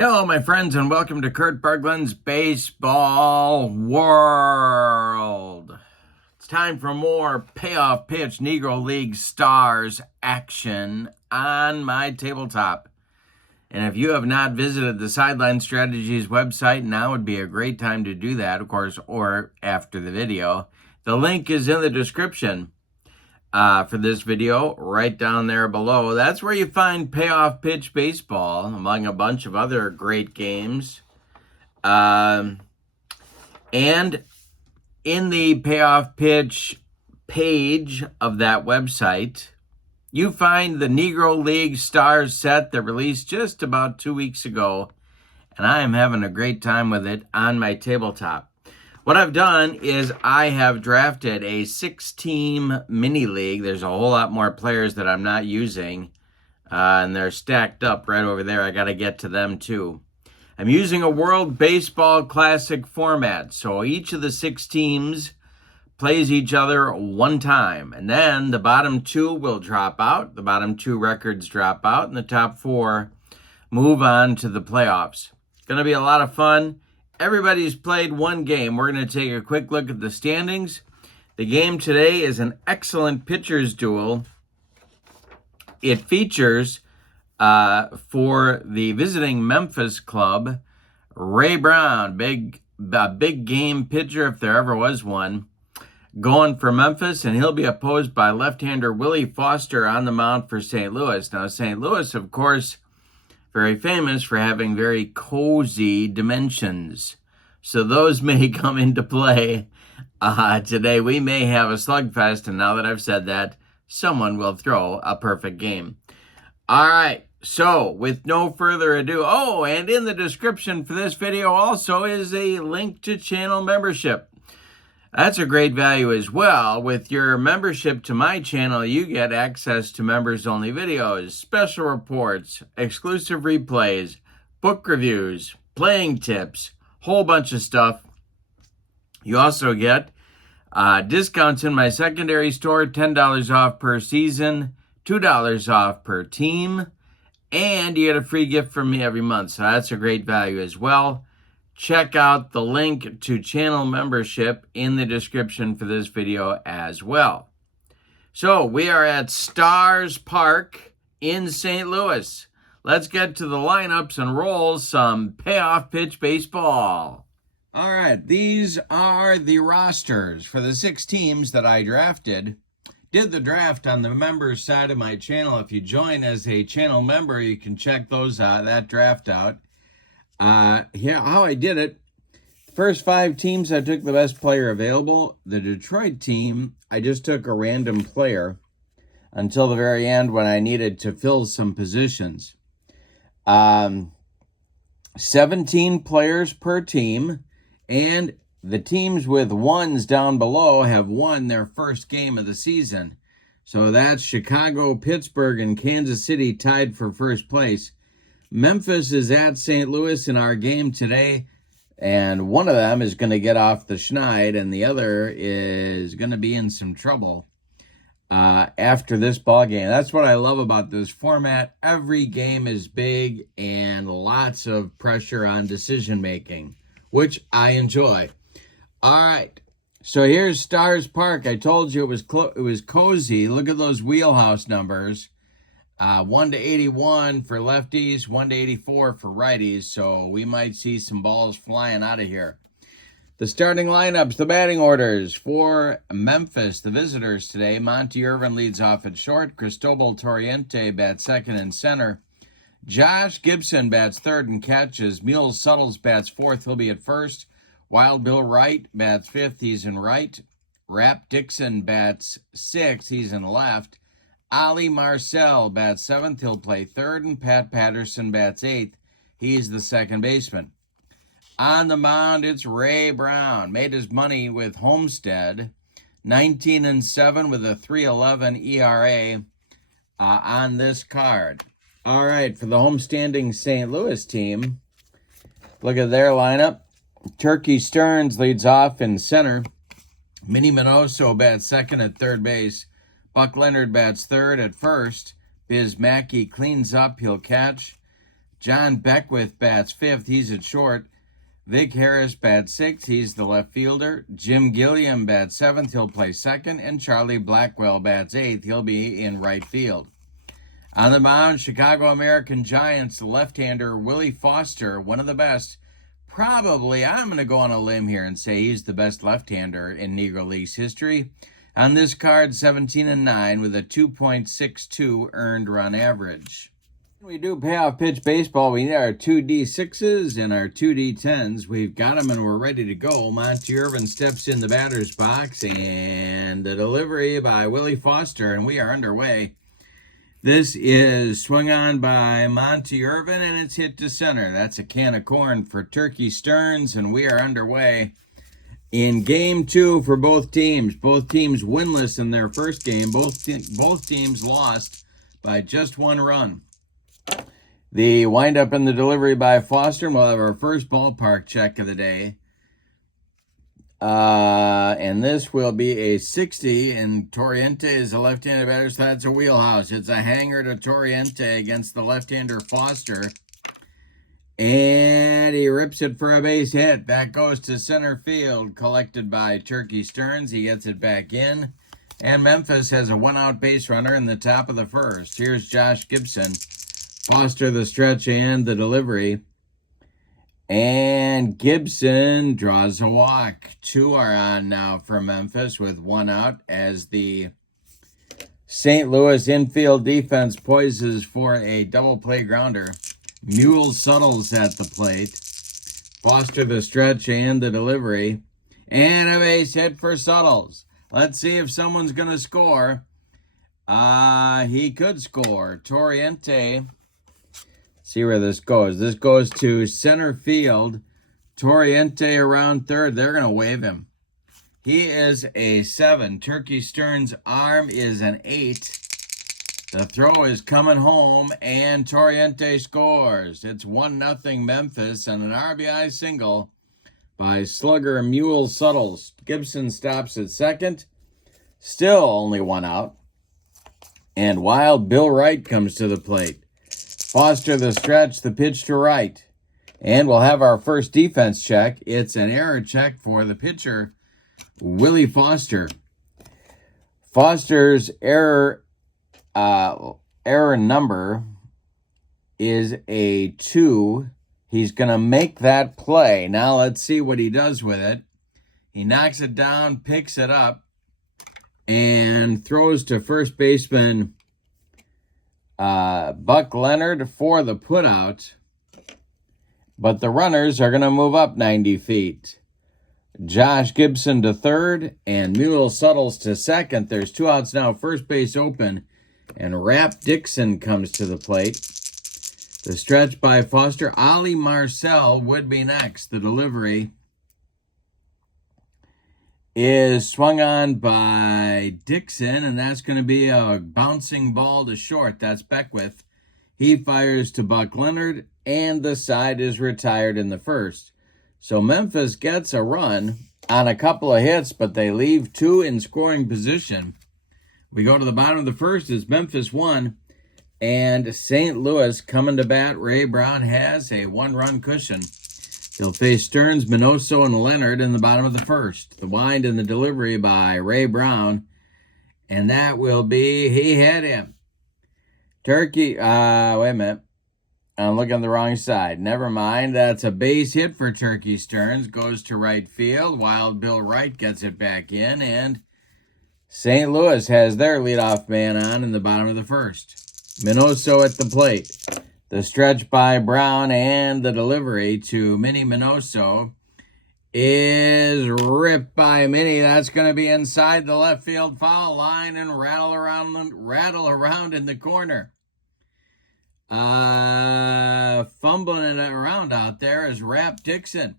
Hello, my friends, and welcome to Kurt Berglund's Baseball World. It's time for more payoff pitch Negro League Stars action on my tabletop. And if you have not visited the Sideline Strategies website, now would be a great time to do that, of course, or after the video. The link is in the description for this video, right down there below. That's where you find Payoff Pitch Baseball, among a bunch of other great games. And in the Payoff Pitch page of that website, you find the Negro League Stars set that released just about 2 weeks ago, and I am having a great time with it on my tabletop. What I've done is I have drafted a 6-team mini league. There's a whole lot more players that I'm not using, and they're stacked up right over there. I got to get to them too. I'm using a World Baseball Classic format, so each of the 6 teams plays each other one time, and then the bottom 2 will drop out. The bottom 2 records drop out, and the top 4 move on to the playoffs. It's going to be a lot of fun. Everybody's played one game. We're going to take a quick look at the standings. The game today is an excellent pitcher's duel. It features, for the visiting Memphis club, Ray Brown, big game pitcher if there ever was one, going for Memphis, and he'll be opposed by left-hander Willie Foster on the mound for St. Louis. Now, St. Louis, of course, very famous for having very cozy dimensions. So those may come into play today. We may have a slugfest, and now that I've said that, someone will throw a perfect game. All right, so with no further ado, and in the description for this video also is a link to channel membership. That's a great value as well. With your membership to my channel, you get access to members-only videos, special reports, exclusive replays, book reviews, playing tips, whole bunch of stuff. You also get discounts in my secondary store, $10 off per season, $2 off per team, and you get a free gift from me every month. So that's a great value as well. Check out the link to channel membership in the description for this video as well. So we are at Stars Park in St. Louis. Let's get to the lineups and roll some payoff pitch baseball. All right, these are the rosters for the 6 teams that I drafted. Did the draft on the members side of my channel. If you join as a channel member, you can check that draft out. Here, how I did it. First 5 teams, I took the best player available. The Detroit team, I just took a random player until the very end when I needed to fill some positions. 17 players per team, and the teams with 1s down below have won their first game of the season. So that's Chicago, Pittsburgh, and Kansas City tied for first place. Memphis is at St. Louis in our game today, and one of them is going to get off the schneid, and the other is going to be in some trouble after this ball game. That's what I love about this format. Every game is big and lots of pressure on decision-making, which I enjoy. All right, so here's Stars Park. I told you it was cozy. Look at those wheelhouse numbers. 1 to 81 for lefties, 1 to 84 for righties, so we might see some balls flying out of here. The starting lineups, the batting orders for Memphis, the visitors today. Monty Irvin leads off at short. Cristobal Torriente bats second and center. Josh Gibson bats third and catches. Mule Suttles bats fourth. He'll be at first. Wild Bill Wright bats fifth. He's in right. Rap Dixon bats sixth. He's in left. Ali Marcel bats seventh. He'll play third. And Pat Patterson bats eighth. He's the second baseman. On the mound, it's Ray Brown. Made his money with Homestead. 19-7 with a 3.11 ERA on this card. All right, for the homestanding St. Louis team, look at their lineup. Turkey Stearns leads off in center. Minnie Minoso bats second at third base. Buck Leonard bats third at first. Biz Mackey cleans up. He'll catch. John Beckwith bats 5th. He's at short. Vic Harris bats 6th. He's the left fielder. Jim Gilliam bats 7th. He'll play 2nd. And Charlie Blackwell bats 8th. He'll be in right field. On the mound, Chicago American Giants left-hander Willie Foster, one of the best. Probably, I'm going to go on a limb here and say he's the best left-hander in Negro League's history. On this card, 17-9 with a 2.62 earned run average. When we do payoff pitch baseball, we need our 2D6s and our 2D10s. We've got them and we're ready to go. Monty Irvin steps in the batter's box and the delivery by Willie Foster, and we are underway. This is swung on by Monty Irvin, and it's hit to center. That's a can of corn for Turkey Stearns, and we are underway in Game 2 for both teams. Both teams winless in their first game. Both teams lost by just 1 run. The windup and the delivery by Foster, and we'll have our first ballpark check of the day. And this will be a 60, and Torriente is a left-handed batter, so that's a wheelhouse. It's a hanger to Torriente against the left-hander Foster. And he rips it for a base hit. That goes to center field, collected by Turkey Stearns. He gets it back in. And Memphis has a 1-out base runner in the top of the first. Here's Josh Gibson. Foster the stretch and the delivery. And Gibson draws a walk. 2 are on now for Memphis with 1 out as the St. Louis infield defense poises for a double play grounder. Mule Suttles at the plate. Foster the stretch and the delivery. And a base hit for Suttles. Let's see if someone's going to score. He could score. Torriente. See where this goes. This goes to center field. Torriente around third. They're going to wave him. He is a 7. Turkey Stearns' arm is an 8. The throw is coming home, and Torriente scores. It's 1-0 Memphis and an RBI single by slugger Mule Suttles. Gibson stops at second. Still only 1 out. And Wild Bill Wright comes to the plate. Foster the stretch, the pitch to right. And we'll have our first defense check. It's an error check for the pitcher, Willie Foster. Foster's error number is a 2. He's going to make that play. Now let's see what he does with it. He knocks it down, picks it up, and throws to first baseman Buck Leonard for the putout, but the runners are going to move up 90 feet. Josh Gibson to third and Mule Suttles to second. There's 2 outs now, first base open, and Rap Dixon comes to the plate. The stretch by Foster. Ollie Marcel would be next. The delivery is swung on by Dixon, and that's going to be a bouncing ball to short. That's Beckwith. He fires to Buck Leonard, and the side is retired in the first. So Memphis gets a run on a couple of hits, but they leave 2 in scoring position. We go to the bottom of the first. It's Memphis 1, and St. Louis coming to bat. Ray Brown has a 1-run cushion. They'll face Stearns, Minoso, and Leonard in the bottom of the first. The wind and the delivery by Ray Brown. And that will be, he hit him. Turkey, wait a minute. I'm looking on the wrong side. Never mind. That's a base hit for Turkey Stearns. Goes to right field. Wild Bill Wright gets it back in. And St. Louis has their leadoff man on in the bottom of the first. Minoso at the plate. The stretch by Brown and the delivery to Minnie Minoso is ripped by Minnie. That's going to be inside the left field foul line and rattle around in the corner. Fumbling it around out there is Rap Dixon.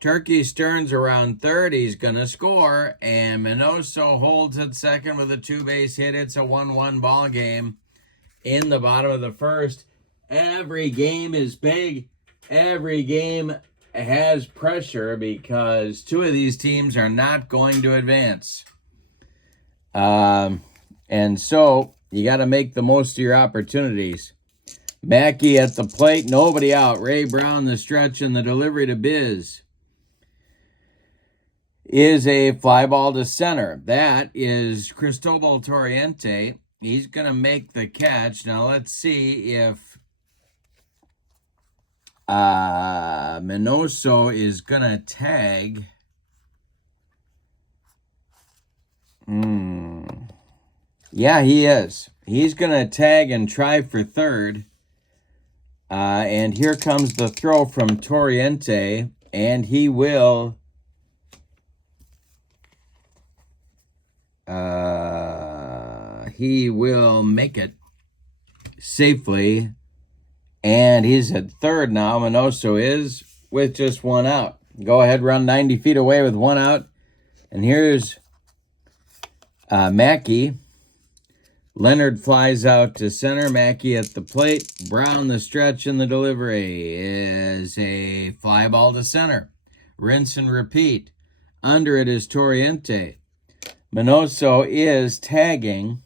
Turkey Stearns around third. He's going to score, and Minoso holds at second with a 2-base hit. It's a 1-1 ball game in the bottom of the first. Every game is big. Every game has pressure because 2 of these teams are not going to advance. And so you got to make the most of your opportunities. Mackey at the plate, nobody out. Ray Brown the stretch, and the delivery to Biz is a fly ball to center. That is Cristobal Torriente. He's going to make the catch. Now let's see if Minoso is going to tag. Yeah, he is. He's going to tag and try for third. And here comes the throw from Torriente, and he will make it safely. And he's at third now. Minoso is, with just one out. Go ahead, run 90 feet away with one out. And here's Mackey. Leonard flies out to center. Mackey at the plate. Brown the stretch, and the delivery is a fly ball to center. Rinse and repeat. Under it is Torriente. Minoso is tagging.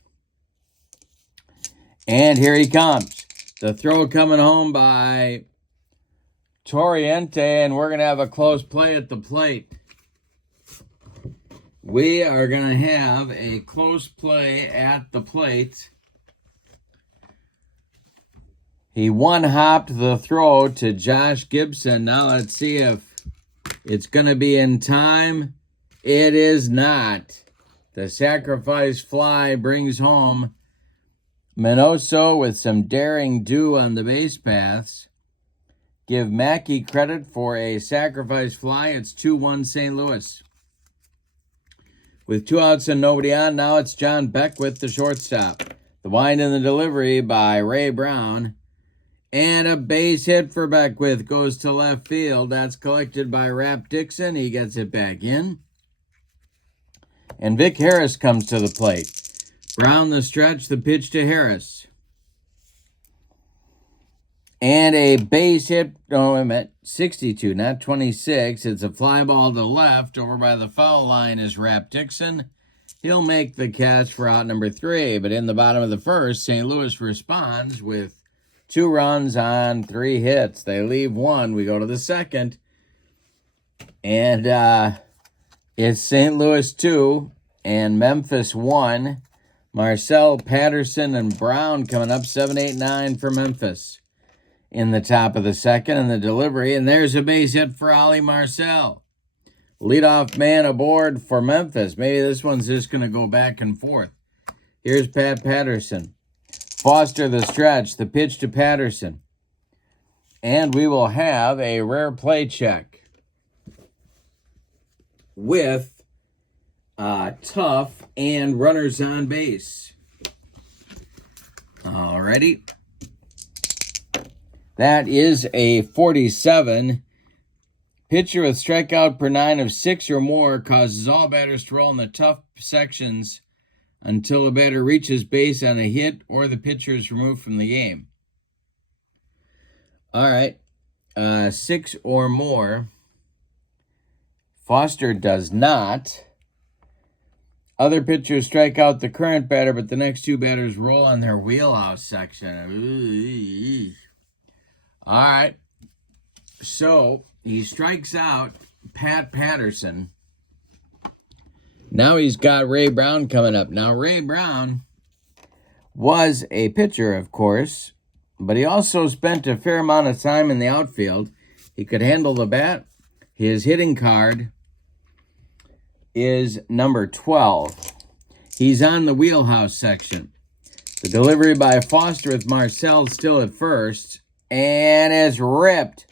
And here he comes. The throw coming home by Torriente, and we're going to have a close play at the plate. We are going to have a close play at the plate. He one-hopped the throw to Josh Gibson. Now let's see if it's going to be in time. It is not. The sacrifice fly brings home Minoso with some daring do on the base paths. Give Mackey credit for a sacrifice fly. It's 2-1 St. Louis. With 2 outs and nobody on, now it's John Beckwith, the shortstop. The wind and the delivery by Ray Brown. And a base hit for Beckwith goes to left field. That's collected by Rap Dixon. He gets it back in. And Vic Harris comes to the plate. Brown the stretch, the pitch to Harris. And a base hit, no, I'm at 62, not 26. It's a fly ball to left. Over by the foul line is Rap Dixon. He'll make the catch for out number 3. But in the bottom of the first, St. Louis responds with 2 runs on 3 hits. They leave 1. We go to the second. And it's St. Louis 2 and Memphis 1. Marcel, Patterson, and Brown coming up 7, 8, 9 for Memphis. In the top of the second, and the delivery, and there's a base hit for Ollie Marcel. Leadoff man aboard for Memphis. Maybe this one's just going to go back and forth. Here's Pat Patterson. Foster the stretch, the pitch to Patterson. And we will have a rare play check with Tough and runners on base. Alrighty. That is a 47. Pitcher with strikeout per 9 of 6 or more causes all batters to roll in the tough sections until the batter reaches base on a hit or the pitcher is removed from the game. All right. 6 or more. Foster does not. Other pitchers strike out the current batter, but the next 2 batters roll on their wheelhouse section. Ooh. All right. So he strikes out Pat Patterson. Now he's got Ray Brown coming up. Now, Ray Brown was a pitcher, of course, but he also spent a fair amount of time in the outfield. He could handle the bat. His hitting card is number 12. He's on the wheelhouse section. The delivery by Foster with Marcel still at first. And it's ripped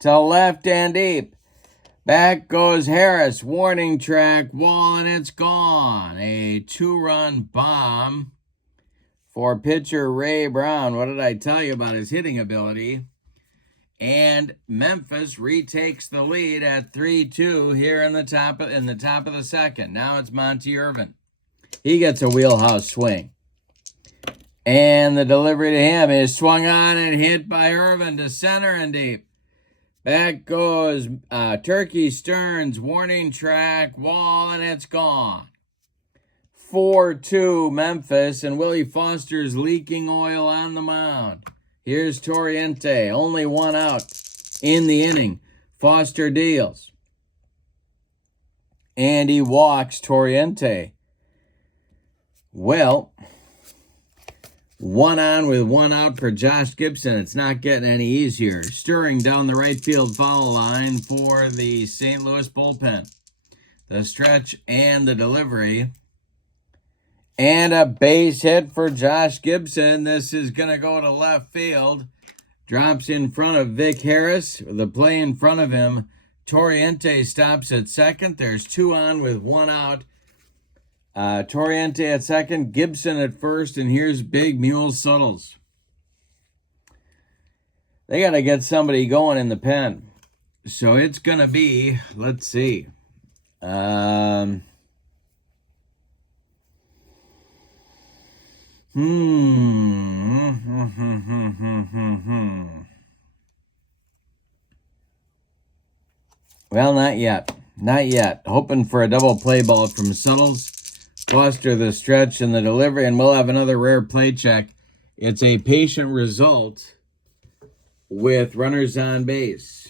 to left and deep. Back goes Harris. Warning track, wall, and it's gone. A 2-run bomb for pitcher Ray Brown. What did I tell you about his hitting ability? And Memphis retakes the lead at 3-2 here in the top of the second. Now it's Monty Irvin. He gets a wheelhouse swing. And the delivery to him is swung on and hit by Irvin to center and deep. Back goes Turkey Stearns, warning track, wall, and it's gone. 4-2 Memphis, and Willie Foster's leaking oil on the mound. Here's Torriente, only one out in the inning. Foster deals. And he walks Torriente. Well, one on with one out for Josh Gibson. It's not getting any easier. Stirring down the right field foul line for the St. Louis bullpen. The stretch and the delivery. And a base hit for Josh Gibson. This is going to go to left field. Drops in front of Vic Harris. The play in front of him. Torriente stops at second. There's two on with one out. Torriente at second. Gibson at first. And here's Big Mule Suttles. They got to get somebody going in the pen. So it's going to be, let's see. Well, not yet. Not yet. Hoping for a double play ball from Suttles. Foster the stretch and the delivery, and we'll have another rare play check. It's a patient result with runners on base.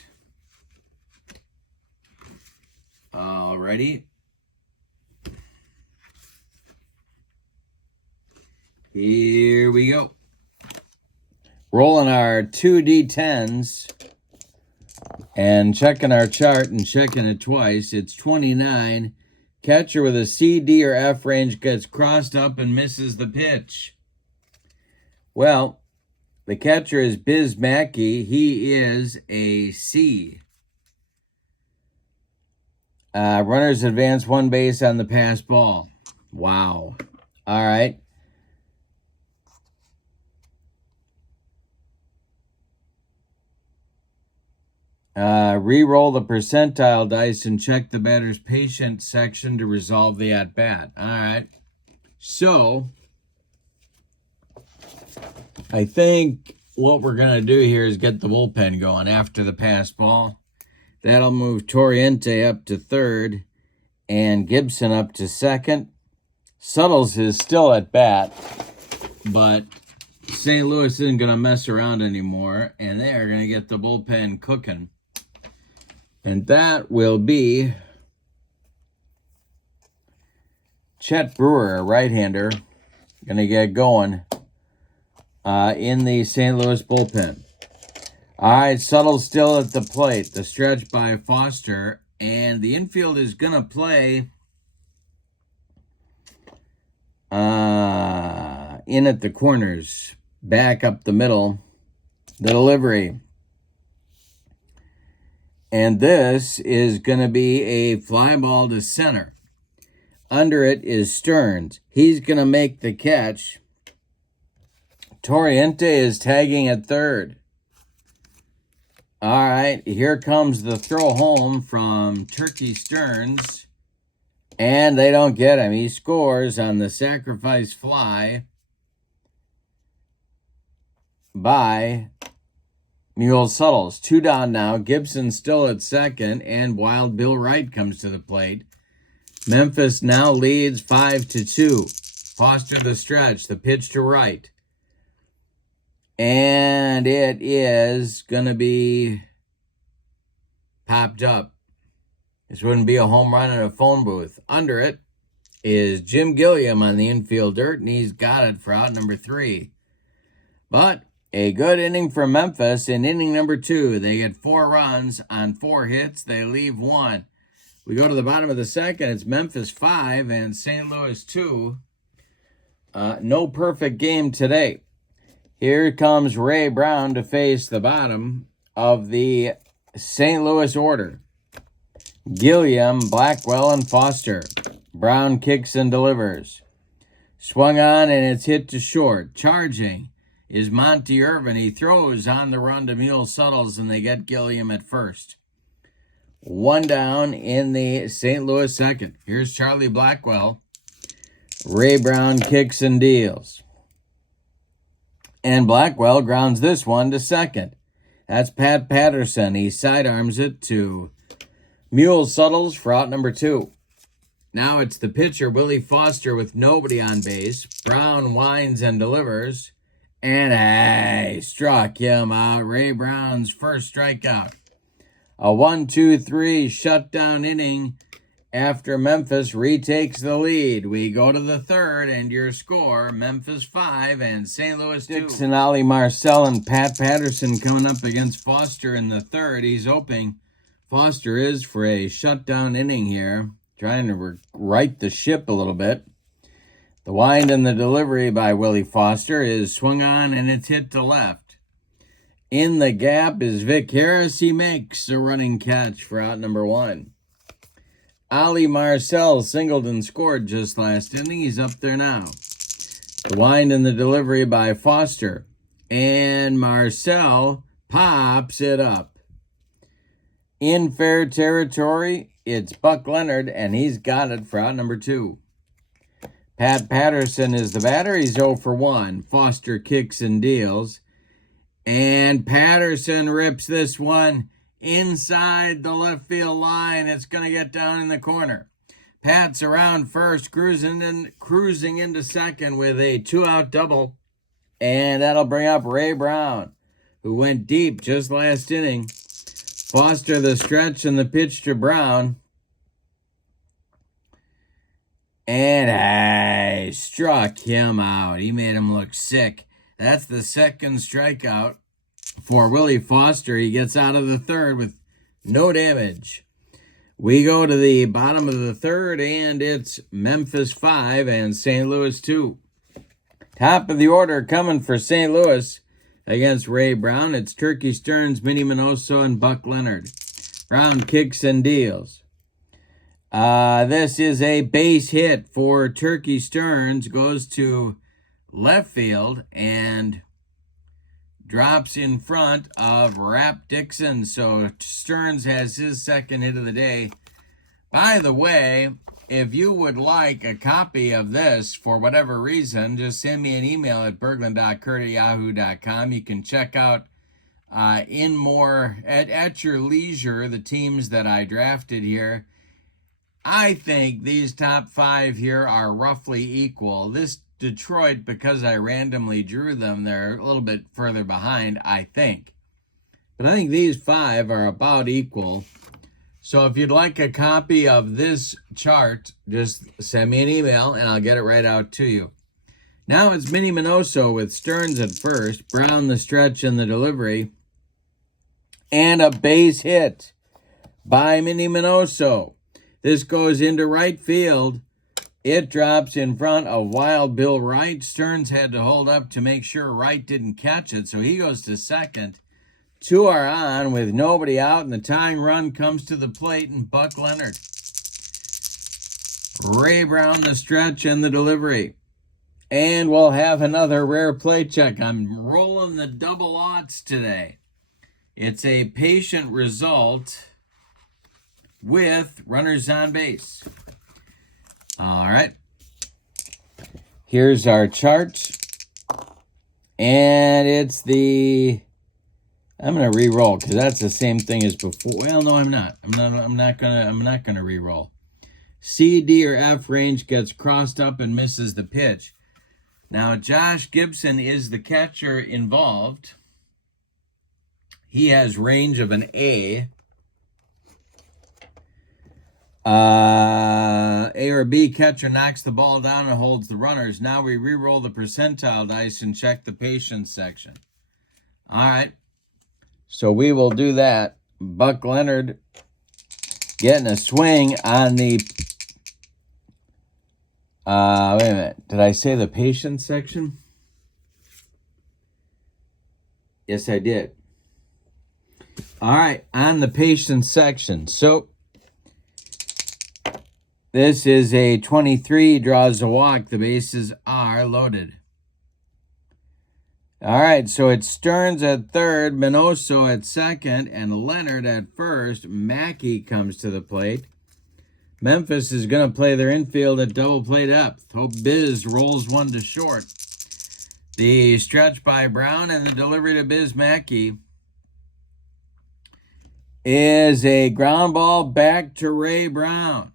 Alrighty. Here we go. Rolling our 2D10s and checking our chart and checking it twice. It's 29. Catcher with a C, D, or F range gets crossed up and misses the pitch. Well, the catcher is Biz Mackey. He is a C. Runners advance one base on the pass ball. Wow. All right. Re-roll the percentile dice and check the batter's patient section to resolve the at-bat. All right. So, I think what we're going to do here is get the bullpen going after the pass ball. That'll move Torriente up to third and Gibson up to second. Suttles is still at bat, but St. Louis isn't going to mess around anymore, and they're going to get the bullpen cooking. And that will be Chet Brewer, a right-hander, going to get going in the St. Louis bullpen. All right, Suttles still at the plate. The stretch by Foster. And the infield is going to play in at the corners. Back up the middle. The delivery. And this is going to be a fly ball to center. Under it is Stearns. He's going to make the catch. Torriente is tagging at third. All right, here comes the throw home from Turkey Stearns. And they don't get him. He scores on the sacrifice fly by Mule Suttles. 2 down now. Gibson still at second, and Wild Bill Wright comes to the plate. Memphis now leads 5-2. Foster the stretch. The pitch to Wright. And it is going to be popped up. This wouldn't be a home run in a phone booth. Under it is Jim Gilliam on the infield dirt, and he's got it for out number 3. But a good inning for Memphis in inning number 2. They get 4 runs on 4 hits. They leave 1. We go to the bottom of the second. It's Memphis 5 and St. Louis 2. No perfect game today. Here comes Ray Brown to face the bottom of the St. Louis order. Gilliam, Blackwell, and Foster. Brown kicks and delivers. Swung on, and it's hit to short. Charging is Monty Irvin. He throws on the run to Mule Suttles, and they get Gilliam at first. 1 down in the St. Louis second. Here's Charlie Blackwell. Ray Brown kicks and deals. And Blackwell grounds this one to second. That's Pat Patterson. He sidearms it to Mule Suttles for out number 2. Now it's the pitcher, Willie Foster, with nobody on base. Brown winds and delivers. And I struck him out. Ray Brown's first strikeout. A 1-2-3 shutdown inning after Memphis retakes the lead. We go to the third, and your score, Memphis 5 and St. Louis 2. Dixon, Ollie Marcel, and Pat Patterson coming up against Foster in the third. He's hoping Foster is for a shutdown inning here, trying to right the ship a little bit. The wind and the delivery by Willie Foster is swung on, and it's hit to left. In the gap is Vic Harris. He makes a running catch for out number 1. Ollie Marcel singled and scored just last inning. He's up there now. The wind and the delivery by Foster. And Marcel pops it up. In fair territory, it's Buck Leonard, and he's got it for out number 2. Pat Patterson is the batter. He's 0 for 1. Foster kicks and deals. And Patterson rips this one inside the left field line. It's going to get down in the corner. Pat's around first, cruising into second with a 2-out double. And that'll bring up Ray Brown, who went deep just last inning. Foster the stretch and the pitch to Brown. And I struck him out. He made him look sick. That's the second strikeout for Willie Foster. He gets out of the third with no damage. We go to the bottom of the third, and it's Memphis 5 and St. Louis 2. Top of the order coming for St. Louis against Ray Brown. It's Turkey Stearns, Minnie Minoso, and Buck Leonard. Brown kicks and deals. This is a base hit for Turkey Stearns. Goes to left field and drops in front of Rap Dixon. So Stearns has his second hit of the day. By the way, if you would like a copy of this for whatever reason, just send me an email at berglund.kurt@yahoo.com. You can check out at your leisure the teams that I drafted here. I think these top 5 here are roughly equal. This Detroit, because I randomly drew them, they're a little bit further behind, I think. But I think these 5 are about equal. So if you'd like a copy of this chart, just send me an email and I'll get it right out to you. Now it's Minnie Minoso with Stearns at first, Brown the stretch and the delivery, and a base hit by Minnie Minoso. This goes into right field. It drops in front of Wild Bill Wright. Stearns had to hold up to make sure Wright didn't catch it, so he goes to second. 2 are on with nobody out, and the tying run comes to the plate, and Buck Leonard. Ray Brown the stretch and the delivery. And we'll have another rare play check. I'm rolling the double odds today. It's a patient result with runners on base. All right. Here's our chart. And it's the... I'm going to re-roll because that's the same thing as before. Well, no, I'm not. I'm not going to re-roll. C, D, or F range gets crossed up and misses the pitch. Now, Josh Gibson is the catcher involved. He has range of an A. A or B catcher knocks the ball down and holds the runners. Now we re-roll the percentile dice and check the patience section. All right. So we will do that. Buck Leonard getting a swing on the... wait a minute. Did I say the patience section? Yes, I did. All right. On the patience section. So... this is a 23, draws a walk. The bases are loaded. All right, so it's Stearns at third, Minoso at second, and Leonard at first. Mackey comes to the plate. Memphis is going to play their infield at double play depth. Hope Biz rolls one to short. The stretch by Brown and the delivery to Biz Mackey is a ground ball back to Ray Brown.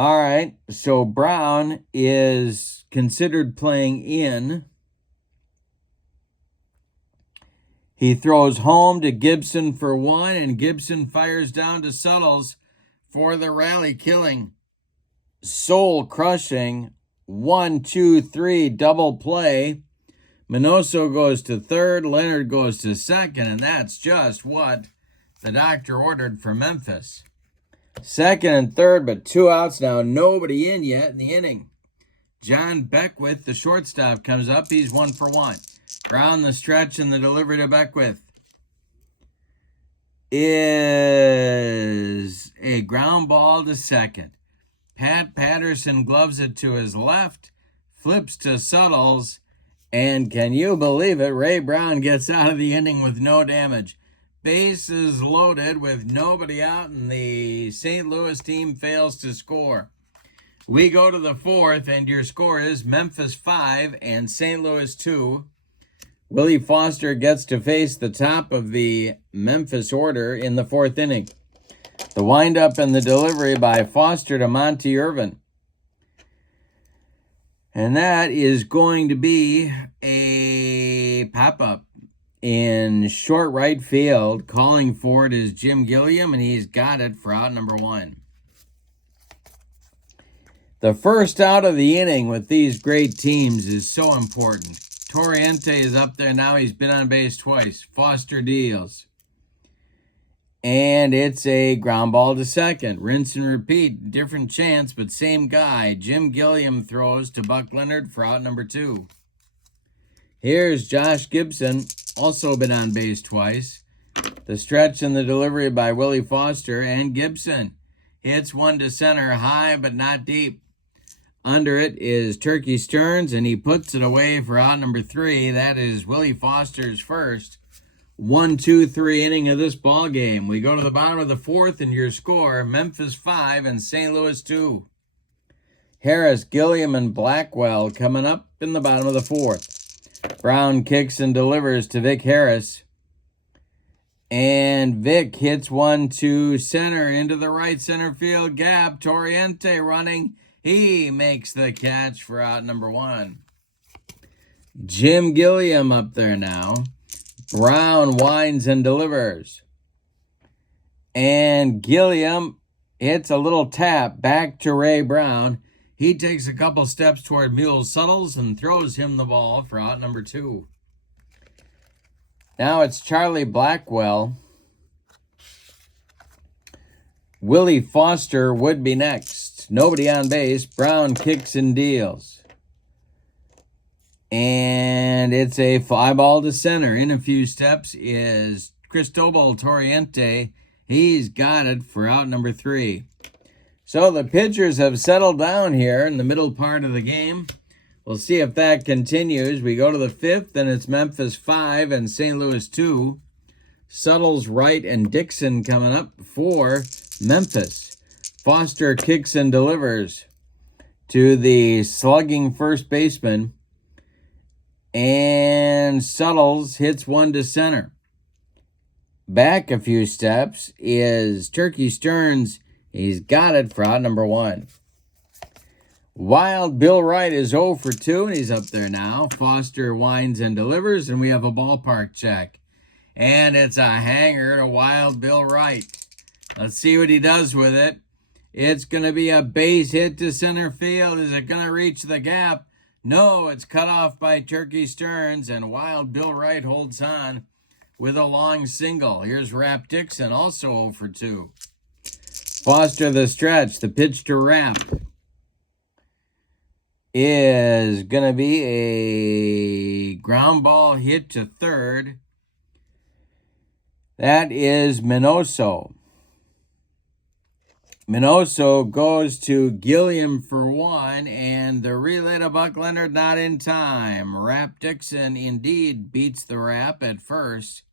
All right, so Brown is considered playing in. He throws home to Gibson for 1, and Gibson fires down to Suttles for the rally killing, soul-crushing 1-2-3 double play. Minoso goes to third, Leonard goes to second, and that's just what the doctor ordered for Memphis. Second and third, but 2 outs now. Nobody in yet in the inning. John Beckwith, the shortstop, comes up. He's 1 for 1. Brown the stretch and the delivery to Beckwith is a ground ball to second. Pat Patterson gloves it to his left, flips to Suttles, and can you believe it? Ray Brown gets out of the inning with no damage. Bases loaded with nobody out, and the St. Louis team fails to score. We go to the fourth, and your score is Memphis 5 and St. Louis 2. Willie Foster gets to face the top of the Memphis order in the fourth inning. The windup and the delivery by Foster to Monty Irvin. And that is going to be a pop-up in short right field. Calling for it is Jim Gilliam, and he's got it for out number 1. The first out of the inning with these great teams is so important. Torriente is up there now. He's been on base twice. Foster deals. And it's a ground ball to second. Rinse and repeat. Different chance, but same guy. Jim Gilliam throws to Buck Leonard for out number 2. Here's Josh Gibson, also been on base twice. The stretch and the delivery by Willie Foster, and Gibson hits one to center, high but not deep. Under it is Turkey Stearns, and he puts it away for out number 3. That is Willie Foster's first 1-2-3 inning of this ball game. We go to the bottom of the fourth, and your score, Memphis 5 and St. Louis 2. Harris, Gilliam, and Blackwell coming up in the bottom of the fourth. Brown kicks and delivers to Vic Harris. And Vic hits one to center into the right center field gap. Torriente running. He makes the catch for out number 1. Jim Gilliam up there now. Brown winds and delivers. And Gilliam hits a little tap back to Ray Brown. He takes a couple steps toward Mule Suttles and throws him the ball for out number 2. Now it's Charlie Blackwell. Willie Foster would be next. Nobody on base. Brown kicks and deals. And it's a fly ball to center. In a few steps is Cristobal Torriente. He's got it for out number 3. So the pitchers have settled down here in the middle part of the game. We'll see if that continues. We go to the fifth, and it's Memphis 5 and St. Louis 2. Suttles, Wright, and Dixon coming up for Memphis. Foster kicks and delivers to the slugging first baseman. And Suttles hits one to center. Back a few steps is Turkey Stearns. He's got it for out number 1. Wild Bill Wright is 0 for 2, and he's up there now. Foster winds and delivers, and we have a ballpark check. And it's a hanger to Wild Bill Wright. Let's see what he does with it. It's going to be a base hit to center field. Is it going to reach the gap? No, it's cut off by Turkey Stearns, and Wild Bill Wright holds on with a long single. Here's Rap Dixon, also 0 for 2. Foster the stretch. The pitch to Rap is going to be a ground ball hit to third. That is Minoso. Minoso goes to Gilliam for 1, and the relay to Buck Leonard not in time. Rap Dixon indeed beats the Rap at first.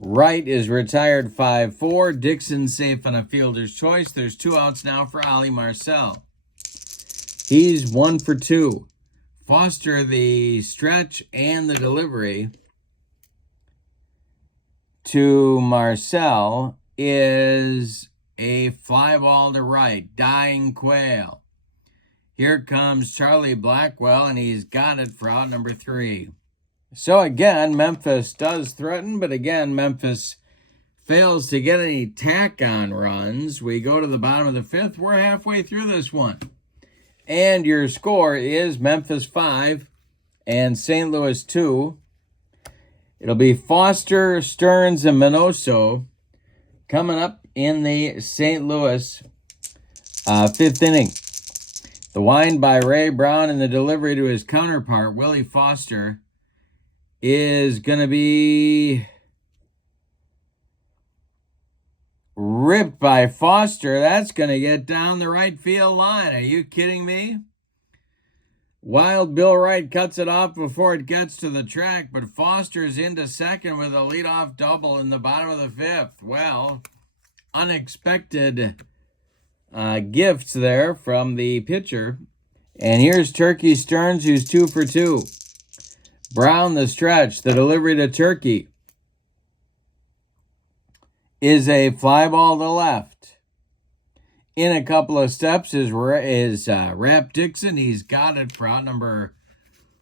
Wright is retired 5-4. Dixon safe on a fielder's choice. There's 2 outs now for Ali Marcel. He's 1 for 2. Foster the stretch and the delivery to Marcel is A fly ball to right. Dying Quail. Here comes Charlie Blackwell, and he's got it for out number 3. So again, Memphis does threaten, but again, Memphis fails to get any tack-on runs. We go to the bottom of the 5th. We're halfway through this one. And your score is Memphis 5 and St. Louis 2. It'll be Foster, Stearns, and Minoso coming up in the St. Louis 5th inning. The wind by Ray Brown and the delivery to his counterpart, Willie Foster, is going to be ripped by Foster. That's going to get down the right field line. Are you kidding me? Wild Bill Wright cuts it off before it gets to the track, but Foster's into second with a leadoff double in the bottom of the 5th. Well, unexpected gifts there from the pitcher. And here's Turkey Stearns, who's 2 for 2. Brown, the stretch, the delivery to Turkey is a fly ball to left. In a couple of steps is Rap Dixon. He's got it for out number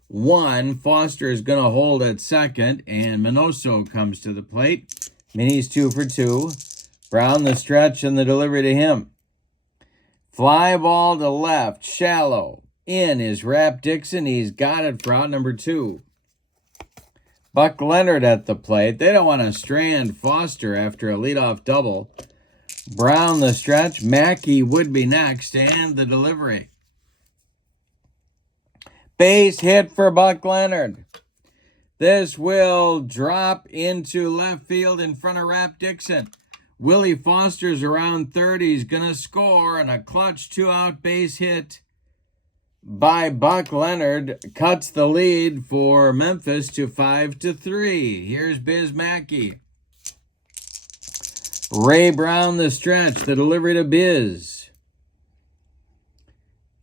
1. Foster is going to hold at second, and Minoso comes to the plate. Minnie's 2 for 2. Brown, the stretch, and the delivery to him. Fly ball to left, shallow. In is Rap Dixon. He's got it for out number 2. Buck Leonard at the plate. They don't want to strand Foster after a leadoff double. Brown, the stretch. Mackey would be next, and the delivery. Base hit for Buck Leonard. This will drop into left field in front of Rap Dixon. Willie Foster's around third. He's going to score, and a clutch 2-out base hit by Buck Leonard cuts the lead for Memphis to 5-3. Here's Biz Mackey. Ray Brown, the stretch. The delivery to Biz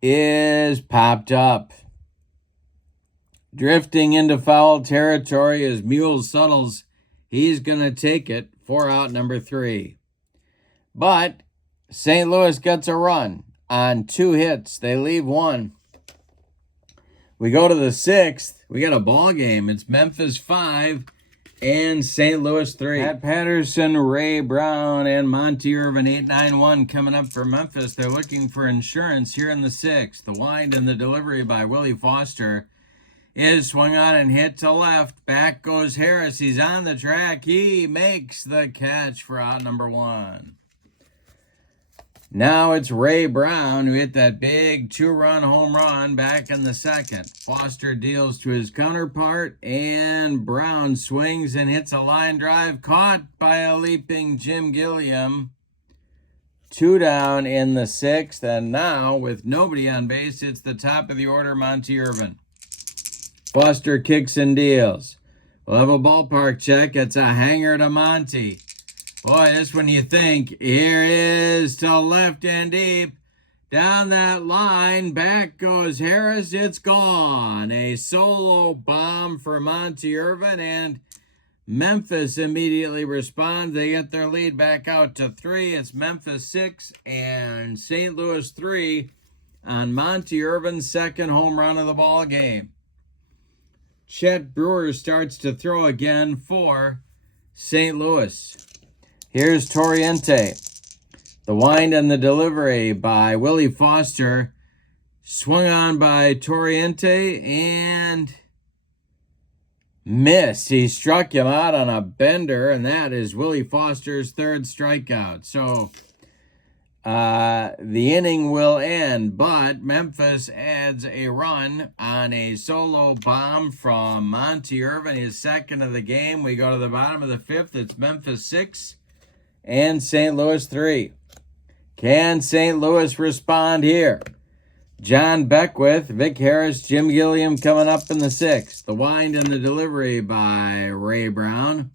is popped up. Drifting into foul territory is Mule Suttles. He's going to take it for out number 3. But St. Louis gets a run on 2 hits. They leave 1. We go to the 6th. We got a ball game. It's Memphis 5 and St. Louis 3. Pat Patterson, Ray Brown, and Monty Irvin, 8-9-1 coming up for Memphis. They're looking for insurance here in the 6th. The wind and the delivery by Willie Foster is swung on and hit to left. Back goes Harris. He's on the track. He makes the catch for out number 1. Now it's Ray Brown who hit that big 2-run home run back in the 2nd. Foster deals to his counterpart, and Brown swings and hits a line drive caught by a leaping Jim Gilliam. 2 down in the 6th, and now with nobody on base, it's the top of the order, Monty Irvin. Foster kicks and deals. We'll have a ballpark check. It's a hanger to Monty. Boy, this one you think. Here is to left and deep. Down that line, back goes Harris. It's gone. A solo bomb for Monty Irvin, and Memphis immediately responds. They get their lead back out to 3. It's Memphis 6 and St. Louis 3 on Monty Irvin's 2nd home run of the ball game. Chet Brewer starts to throw again for St. Louis. Here's Torriente. The wind and the delivery by Willie Foster. Swung on by Torriente and missed. He struck him out on a bender, and that is Willie Foster's 3rd strikeout. So the inning will end, but Memphis adds a run on a solo bomb from Monty Irvin, his 2nd of the game. We go to the bottom of the 5th. It's Memphis 6 and St. Louis 3. Can St. Louis respond here? John Beckwith, Vic Harris, Jim Gilliam coming up in the 6th. The wind and the delivery by Ray Brown.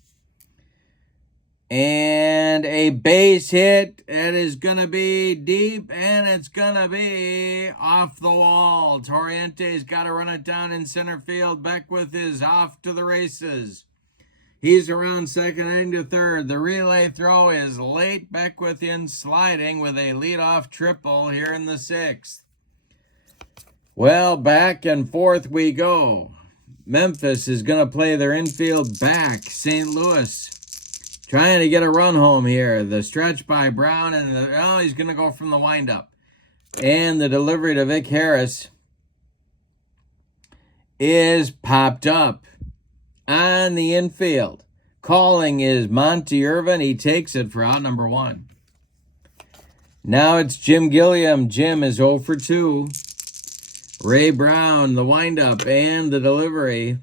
And a base hit that is going to be deep, and it's going to be off the wall. Torriente's got to run it down in center field. Beckwith is off to the races. He's around second into third. The relay throw is late. Beckwith in sliding with a leadoff triple here in the 6th. Well, back and forth we go. Memphis is going to play their infield back. St. Louis trying to get a run home here. The stretch by Brown, and he's going to go from the windup. And the delivery to Vic Harris is popped up on the infield. Calling is Monty Irvin. He takes it for out number 1. Now it's Jim Gilliam. Jim is 0 for 2. Ray Brown, the windup and the delivery.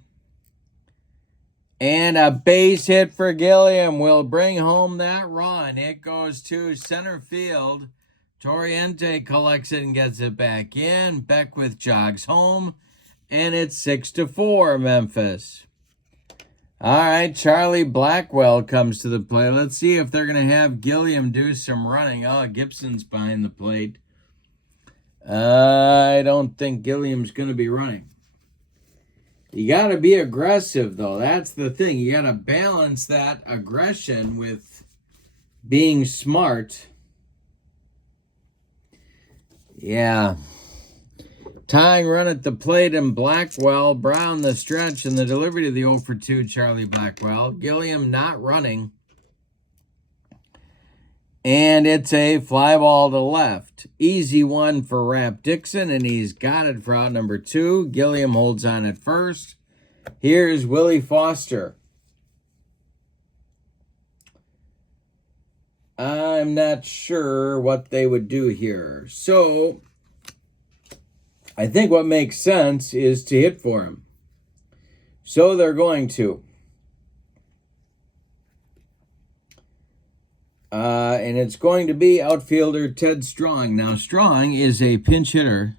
And a base hit for Gilliam will bring home that run. It goes to center field. Torriente collects it and gets it back in. Beckwith jogs home. And it's 6-4, Memphis. All right, Charlie Blackwell comes to the plate. Let's see if they're going to have Gilliam do some running. Oh, Gibson's behind the plate. I don't think Gilliam's going to be running. You got to be aggressive, though. That's the thing. You got to balance that aggression with being smart. Yeah. Tying run at the plate and Blackwell. Brown the stretch and the delivery to the 0 for 2 Charlie Blackwell. Gilliam not running. And it's a fly ball to left. Easy one for Rap Dixon, and he's got it for out number 2. Gilliam holds on at first. Here's Willie Foster. I'm not sure what they would do here. So, I think what makes sense is to hit for him. So they're going to. And it's going to be outfielder Ted Strong. Now, Strong is a pinch hitter.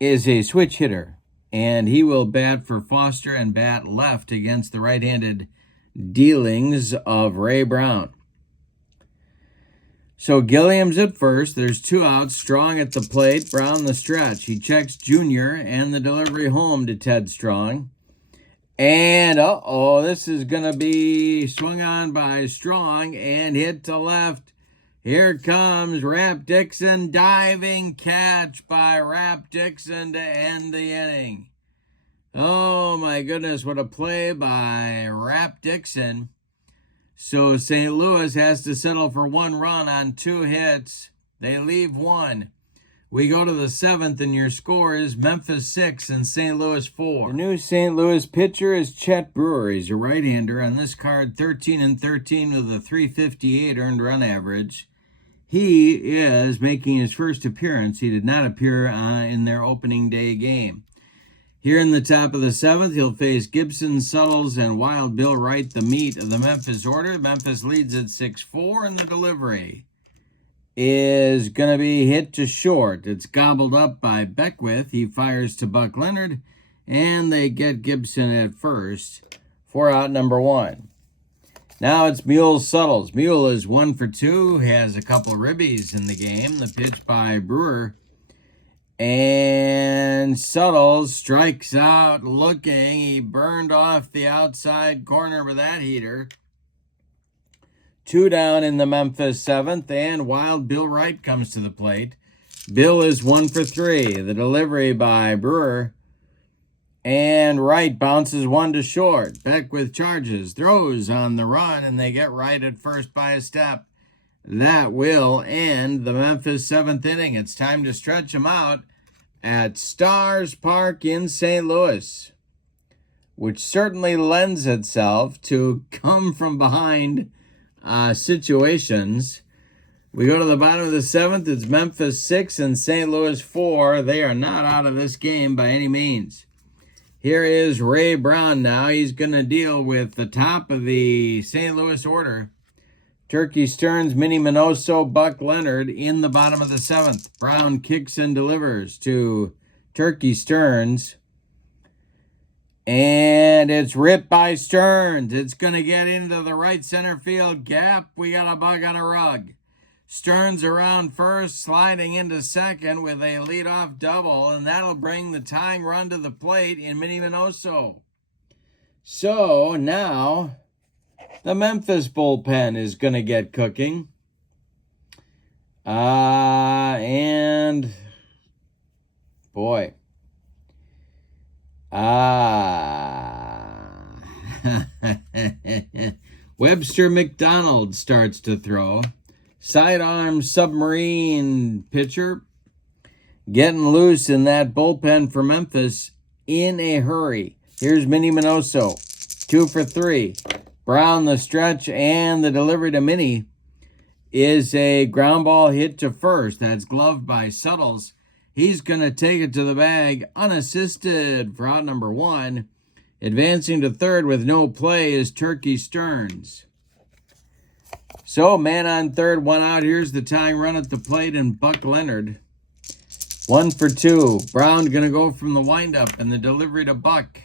Is a switch hitter. And he will bat for Foster and bat left against the right-handed dealings of Ray Brown. So Gilliam's at first. There's 2 outs. Strong at the plate. Brown the stretch. He checks Junior and the delivery home to Ted Strong. And, this is going to be swung on by Strong and hit to left. Here comes Rap Dixon. Diving catch by Rap Dixon to end the inning. Oh, my goodness. What a play by Rap Dixon. So St. Louis has to settle for 1 run on 2 hits. They leave 1. We go to the 7th, and your score is Memphis 6 and St. Louis 4. The new St. Louis pitcher is Chet Brewer. He's a right-hander. On this card, 13-13 with a 358 earned run average. He is making his first appearance. He did not appear in their opening day game. Here in the top of the 7th, he'll face Gibson, Suttles, and Wild Bill Wright, the meat of the Memphis order. Memphis leads at 6-4, and the delivery is going to be hit to short. It's gobbled up by Beckwith. He fires to Buck Leonard, and they get Gibson at first for out number 1. Now it's Mule Suttles. Mule is 1 for 2, has a couple ribbies in the game. The pitch by Brewer. And Suttles strikes out looking. He burned off the outside corner with that heater. 2 down in the Memphis 7th, and Wild Bill Wright comes to the plate. Bill is 1 for 3. The delivery by Brewer. And Wright bounces 1 to short. Beckwith charges, throws on the run, and they get Wright at first by a step. That will end the Memphis 7th inning. It's time to stretch them out at Stars Park in St. Louis, which certainly lends itself to come from behind situations. We go to the bottom of the 7th. It's Memphis 6 and St. Louis 4. They are not out of this game by any means. Here is Ray Brown now. He's going to deal with the top of the St. Louis order. Turkey Stearns, Minnie Minoso, Buck Leonard in the bottom of the 7th. Brown kicks and delivers to Turkey Stearns. And it's ripped by Stearns. It's going to get into the right center field gap. We got a bug on a rug. Stearns around first, sliding into second with a leadoff double, and that'll bring the tying run to the plate in Minnie Minoso. So now the Memphis bullpen is going to get cooking. And boy. Webster McDonald starts to throw. Sidearm submarine pitcher getting loose in that bullpen for Memphis in a hurry. Here's Minnie Minoso, 2 for 3. Brown the stretch, and the delivery to Minnie is a ground ball hit to first. That's gloved by Suttles. He's going to take it to the bag unassisted for out number 1. Advancing to third with no play is Turkey Stearns. So, man on third, 1 out. Here's the tying run at the plate, and Buck Leonard. 1 for 2. Brown going to go from the windup, and the delivery to Buck.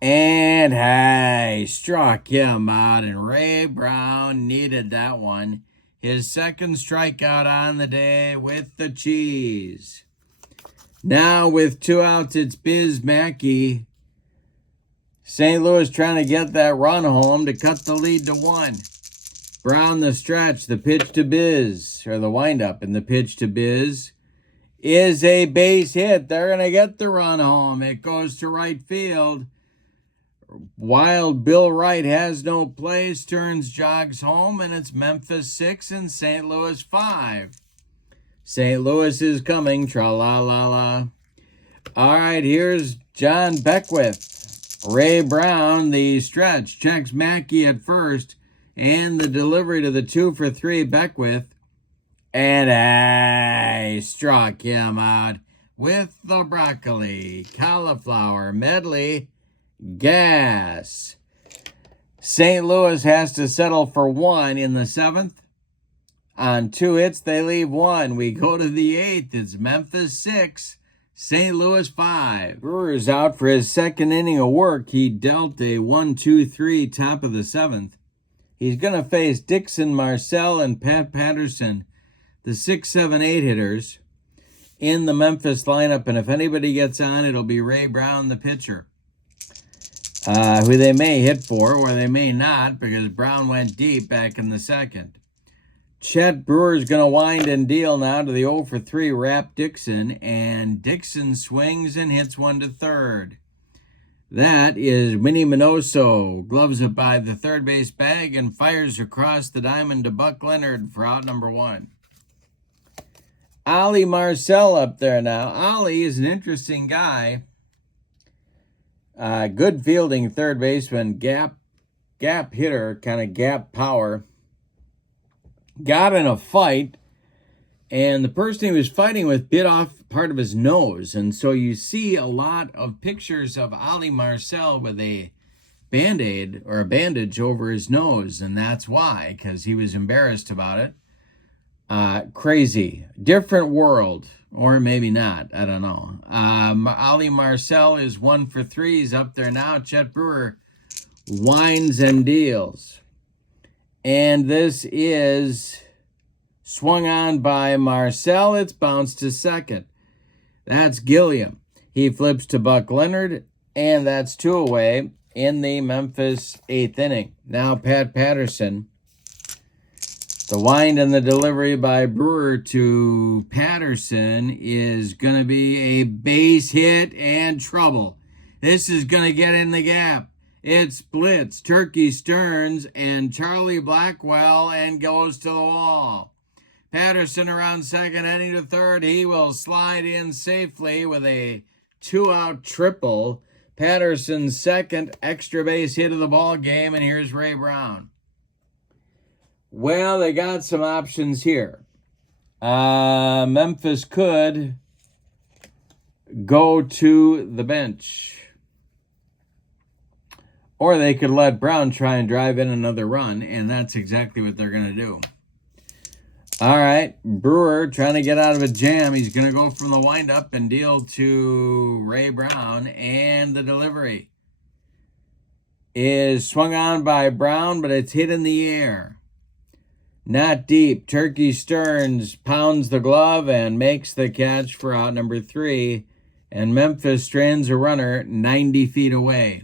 And hey, struck him out, and Ray Brown needed that one. His second strikeout on the day with the cheese. Now with 2 outs, it's Biz Mackey. St. Louis trying to get that run home to cut the lead to 1. Brown the stretch, the pitch to Biz, or the windup, and the pitch to Biz is a base hit. They're going to get the run home. It goes to right field. Wild Bill Wright has no play. Stearns jogs home, and it's Memphis 6 and St. Louis 5. St. Louis is coming. Tra-la-la-la. All right, here's John Beckwith. Ray Brown, the stretch, checks Mackey at first, and the delivery to the 2 for 3 Beckwith. And I struck him out with the broccoli, cauliflower medley, gas. St. Louis has to settle for 1 in the 7th. On 2 hits, they leave 1. We go to the 8th. It's Memphis 6, St. Louis 5. Brewer's out for his second inning of work. He dealt a 1-2-3 top of the 7th. He's going to face Dixon Marcel and Pat Patterson, the 6, 7, 8 hitters in the Memphis lineup. And if anybody gets on, it'll be Ray Brown, the pitcher, who they may hit for or they may not, because Brown went deep back in the 2nd. Chet Brewer's going to wind and deal now to the 0 for 3 Rap Dixon, and Dixon swings and hits 1 to third. That is Minnie Minoso, gloves it by the third base bag and fires across the diamond to Buck Leonard for out number 1. Ollie Marcel up there now. Ollie is an interesting guy. Good fielding third baseman, gap hitter, kind of gap power. Got in a fight, and the person he was fighting with bit off part of his nose. And so you see a lot of pictures of Ollie Marcel with a Band-Aid or a bandage over his nose, and that's why, because he was embarrassed about it. Crazy. Different world, or maybe not. I don't know. Ollie Marcel is 1 for 3. He's up there now. Chet Brewer winds and deals. And this is swung on by Marcel. It's bounced to second. That's Gilliam. He flips to Buck Leonard, and that's 2 away in the Memphis 8th inning. Now Pat Patterson. The wind and the delivery by Brewer to Patterson is going to be a base hit and trouble. This is going to get in the gap. It splits Turkey Stearns and Charlie Blackwell and goes to the wall. Patterson around second, heading to third. He will slide in safely with a 2-out triple. Patterson's second extra base hit of the ball game, and here's Ray Brown. Well, they got some options here. Memphis could go to the bench, or they could let Brown try and drive in another run, and that's exactly what they're going to do. All right, Brewer trying to get out of a jam. He's going to go from the windup and deal to Ray Brown, and the delivery is swung on by Brown, but it's hit in the air. Not deep. Turkey Stearns pounds the glove and makes the catch for out number 3. And Memphis strands a runner 90 feet away.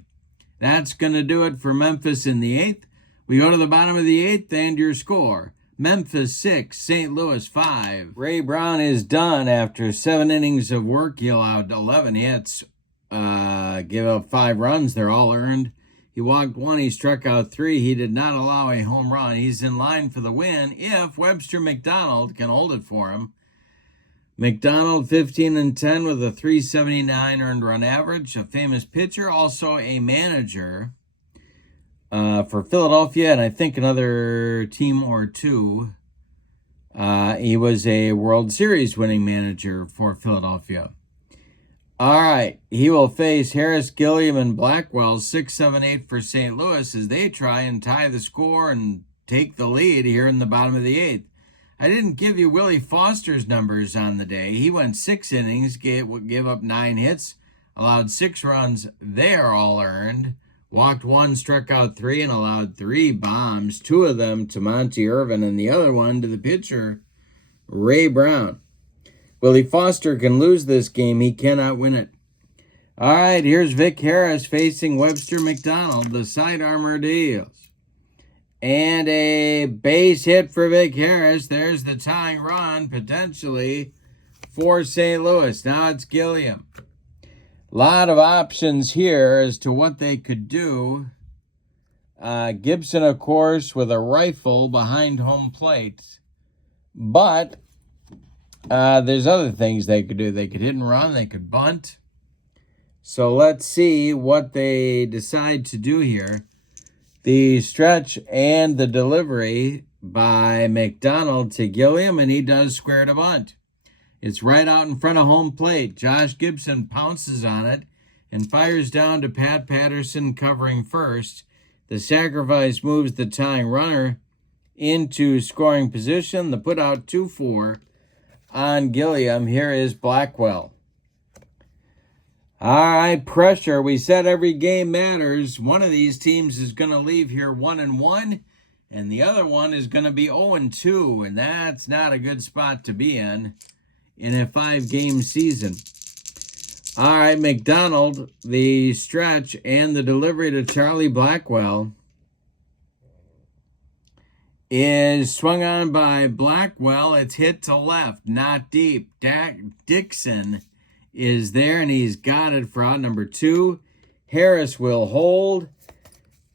That's going to do it for Memphis in the 8th. We go to the bottom of the 8th and your score. Memphis 6, St. Louis 5. Ray Brown is done after 7 innings of work. He allowed 11 hits, gave up 5 runs. They're all earned. He walked 1. He struck out 3. He did not allow a home run. He's in line for the win if Webster McDonald can hold it for him. McDonald 15-10 with a 379 earned run average. A famous pitcher, also a manager for Philadelphia, and I think another team or two. He was a World Series winning manager for Philadelphia. All right, he will face Harris, Gilliam, and Blackwell, 6, 7, 8 for St. Louis as they try and tie the score and take the lead here in the bottom of the 8th. I didn't give you Willie Foster's numbers on the day. He went 6 innings, gave up 9 hits, allowed 6 runs. They are all earned. Walked 1, struck out 3, and allowed 3 bombs, 2 of them to Monty Irvin and the other one to the pitcher, Ray Brown. Willie Foster can lose this game. He cannot win it. All right, here's Vic Harris facing Webster McDonald. The side armor deals. And a base hit for Vic Harris. There's the tying run, potentially, for St. Louis. Now it's Gilliam. A lot of options here as to what they could do. Gibson, of course, with a rifle behind home plate. But there's other things they could do. They could hit and run. They could bunt. So let's see what they decide to do here. The stretch and the delivery by McDonald to Gilliam, and he does square to bunt. It's right out in front of home plate. Josh Gibson pounces on it and fires down to Pat Patterson covering first. The sacrifice moves the tying runner into scoring position. The put out 2-4 on Gilliam. Here is Blackwell. All right, pressure. We said every game matters. One of these teams is going to leave here 1-1, and the other one is going to be 0-2, and that's not a good spot to be in a 5-game season. All right, McDonald, the stretch and the delivery to Charlie Blackwell is swung on by Blackwell. It's hit to left, not deep. Dixon is there, and he's got it for out number 2. Harris will hold,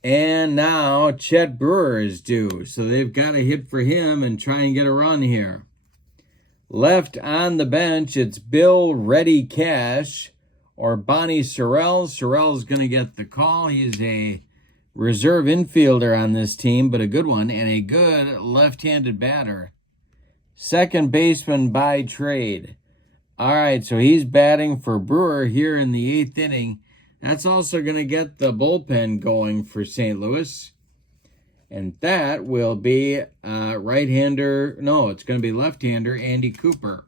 and now Chet Brewer is due. So they've got to hit for him and try and get a run here. Left on the bench, it's Bill Ready Cash or Bonnie Sorrell. Sorrell's going to get the call. He's a reserve infielder on this team, but a good one, and a good left-handed batter. Second baseman by trade. All right, so he's batting for Brewer here in the 8th inning. That's also going to get the bullpen going for St. Louis. And that will be right-hander. No, it's going to be left-hander Andy Cooper.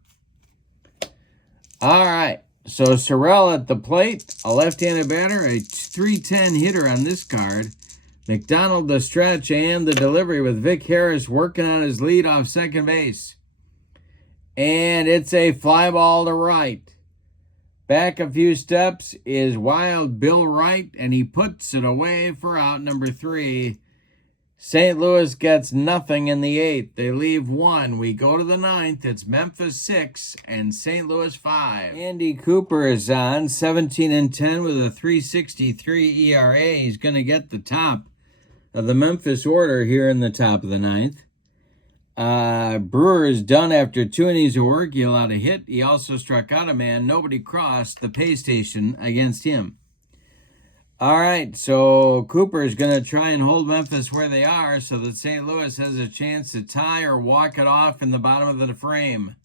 All right, so Sorrell at the plate, a left-handed batter, a 310 hitter on this card. McDonald the stretch and the delivery with Vic Harris working on his lead off second base. And it's a fly ball to right. Back a few steps is Wild Bill Wright, and he puts it away for out number 3. St. Louis gets nothing in the 8th. They leave 1. We go to the 9th. It's Memphis 6 and St. Louis 5. Andy Cooper is on, 17-10 with a 3.63 ERA. He's going to get the top of the Memphis order here in the top of the 9th. Brewer is done after 2 innings of work. He allowed a hit. He also struck out a man. Nobody crossed the pay station against him. All right, so Cooper is going to try and hold Memphis where they are so that St. Louis has a chance to tie or walk it off in the bottom of the frame.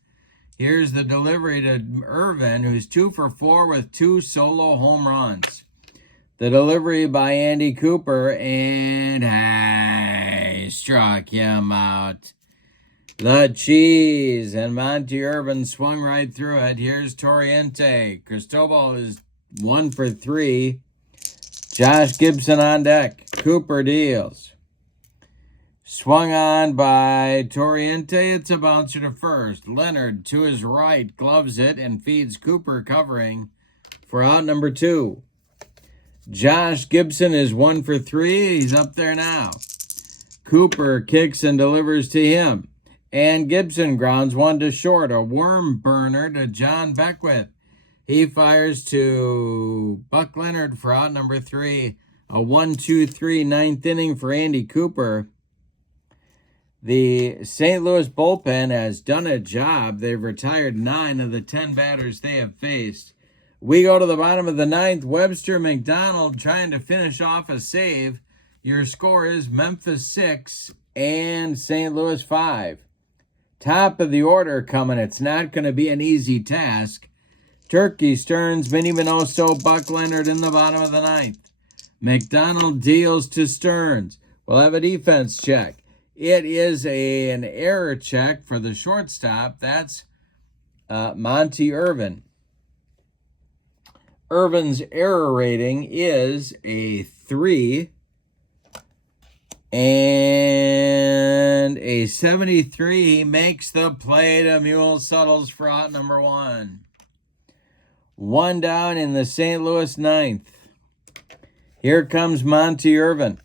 Here's the delivery to Irvin, who's 2 for 4 with 2 solo home runs. The delivery by Andy Cooper, and he struck him out. The cheese, and Monty Irvin swung right through it. Here's Torriente. Cristobal is 1 for 3. Josh Gibson on deck. Cooper deals. Swung on by Torriente. It's a bouncer to first. Leonard to his right gloves it and feeds Cooper covering for out number 2. Josh Gibson is 1 for 3. He's up there now. Cooper kicks and delivers to him. And Gibson grounds one to short. A worm burner to John Beckwith. He fires to Buck Leonard for out number 3. A 1-2-3 ninth inning for Andy Cooper. The St. Louis bullpen has done a job. They've retired 9 of the 10 batters they have faced. We go to the bottom of the 9th. Webster McDonald trying to finish off a save. Your score is Memphis 6 and St. Louis 5. Top of the order coming. It's not going to be an easy task. Turkey, Stearns, Vinny Minoso, Buck Leonard in the bottom of the 9th. McDonald deals to Stearns. We'll have a defense check. It is an error check for the shortstop. That's Monty Irvin. Irvin's error rating is a 3 and a 73. He makes the play to Mule Suttles for out number 1. 1 down in the St. Louis 9th. Here comes Monty Irvin.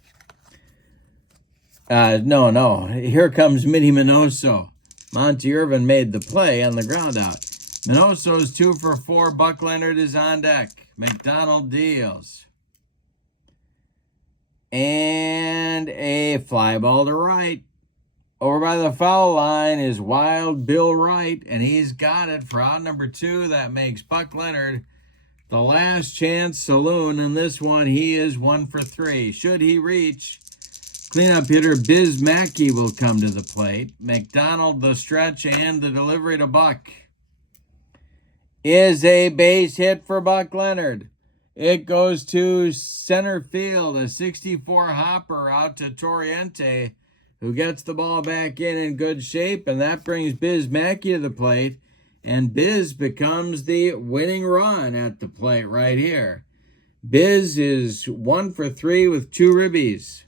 No. Here comes Mitty Minoso. Monty Irvin made the play on the ground out. Minoso's 2 for 4. Buck Leonard is on deck. McDonald deals. And a fly ball to right. Over by the foul line is Wild Bill Wright, and he's got it for out number 2. That makes Buck Leonard the last chance saloon. In this one, he is 1 for 3. Should he reach, cleanup hitter Biz Mackey will come to the plate. McDonald, the stretch, and the delivery to Buck is a base hit for Buck Leonard. It goes to center field, a 64 hopper out to Torriente, who gets the ball back in good shape, and that brings Biz Mackey to the plate, and Biz becomes the winning run at the plate right here. Biz is 1 for 3 with 2 ribbies.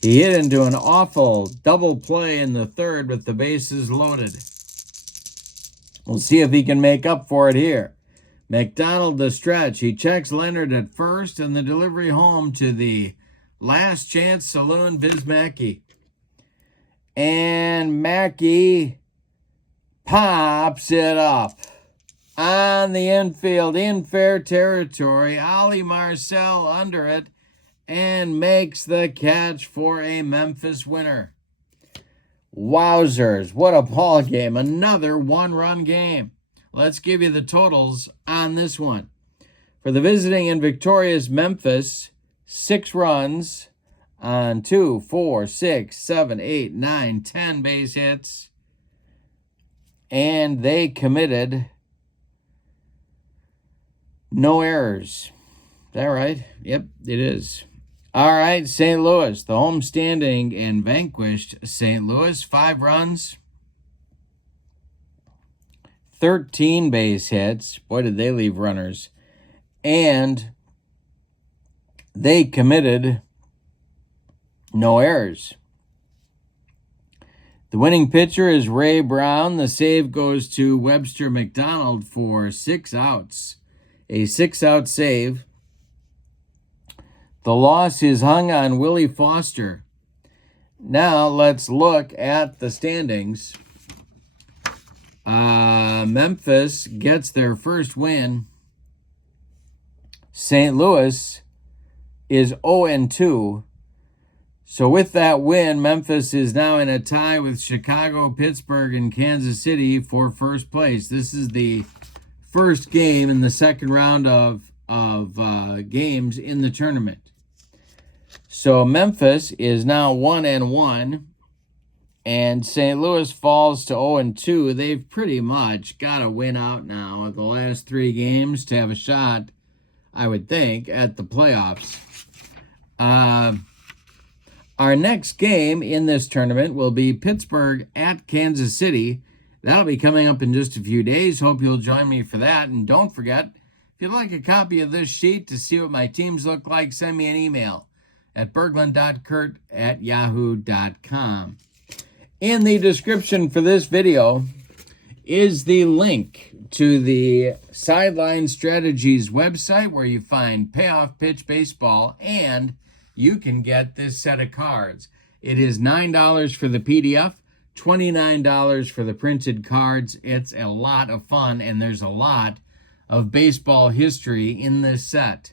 He hit into an awful double play in the 3rd with the bases loaded. We'll see if he can make up for it here. McDonald the stretch. He checks Leonard at first, and the delivery home to the last chance saloon, Biz Mackey. And Mackey pops it up on the infield in fair territory. Ollie Marcel under it and makes the catch for a Memphis winner. Wowzers, what a ball game. Another 1-run game. Let's give you the totals on this one. For the visiting and victorious Memphis, 6 runs on 2, 4, 6, 7, 8, 9, 10 base hits. And they committed no errors. Is that right? Yep, it is. All right, St. Louis, the homestanding and vanquished St. Louis, 5 runs, 13 base hits. Boy, did they leave runners. And they committed no errors. The winning pitcher is Ray Brown. The save goes to Webster McDonald for 6 outs. A 6-out save. The loss is hung on Willie Foster. Now let's look at the standings. Memphis gets their first win. St. Louis is 0-2. So with that win, Memphis is now in a tie with Chicago, Pittsburgh, and Kansas City for first place. This is the first game in the second round of games in the tournament. So Memphis is now 1-1, and St. Louis falls to 0-2. They've pretty much got to win out now of the last 3 games to have a shot, I would think, at the playoffs. Our next game in this tournament will be Pittsburgh at Kansas City. That'll be coming up in just a few days. Hope you'll join me for that. And don't forget, if you'd like a copy of this sheet to see what my teams look like, send me an email. at berglund.kurt@yahoo.com. In the description for this video is the link to the Sideline Strategies website where you find Payoff Pitch Baseball, and you can get this set of cards. It is $9 for the PDF, $29 for the printed cards. It's a lot of fun, and there's a lot of baseball history in this set.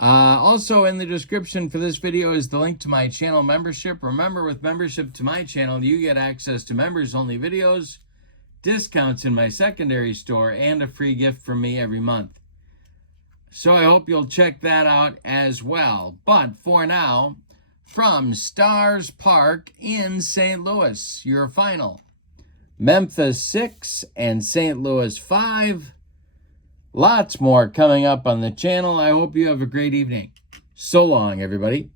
Also in the description for this video is the link to my channel membership. Remember, with membership to my channel, you get access to members-only videos, discounts in my secondary store, and a free gift from me every month. So I hope you'll check that out as well. But for now, from Stars Park in St. Louis, your final. Memphis 6 and St. Louis 5. Lots more coming up on the channel. I hope you have a great evening. So long, everybody.